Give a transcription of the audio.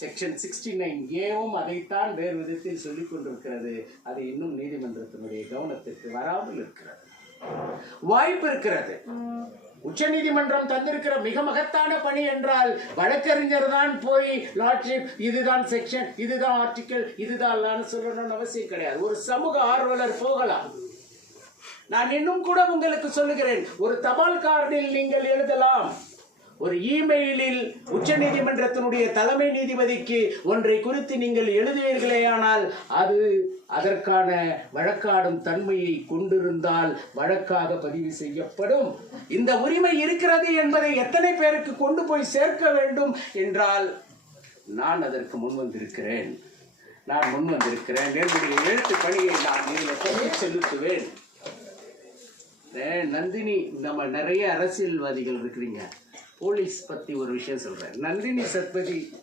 Section sixty nine ஏவும் அதைத்தான் வேறு விதத்தில் சொல்லிக் கொண்டிருக்கிறது. அது இன்னும் நீதிமன்றத்தினுடைய கவனத்திற்கு வராமல் இருக்கிறது. வாய்ப்பு இருக்கிறது. உச்ச நீதிமன்றம் தந்திருக்கிற மிக மகத்தான பணி என்றால் வழக்கறிஞர் தான் போய் லார்ட்ஷிப் இதுதான் செக்ஷன் இதுதான் ஆர்டிக்கல் இதுதான் சொல்லணும்னு அவசியம் கிடையாது. ஒரு சமூக ஆர்வலர் போகலாம். நான் இன்னும் கூட உங்களுக்கு சொல்லுகிறேன். ஒரு தபால் கார்டில் நீங்கள் எழுதலாம். ஒரு இமெயிலில் உச்சநீதிமன்றத்தினுடைய தலைமை நீதிபதிக்கு ஒன்றை குறித்து நீங்கள் எழுதுவீர்களேயானால் அது அதற்கான வழக்காடும் தன்மையை கொண்டிருந்தால் வழக்காக பதிவு செய்யப்படும். இந்த உரிமை இருக்கிறது என்பதை எத்தனை பேருக்கு கொண்டு போய் சேர்க்க வேண்டும் என்றால் நான் அதற்கு முன் வந்திருக்கிறேன். நான் முன் வந்திருக்கிறேன். என்னுடைய எழுத்து பணியை நான் இதில் செலுத்துவேன். நந்தினி நம்ம நிறைய அரசியல்வாதிகள் இருக்கிறீங்க. போலீஸ் பத்தி ஒரு விஷயம் சொல்றேன். நந்தினி சத்பதி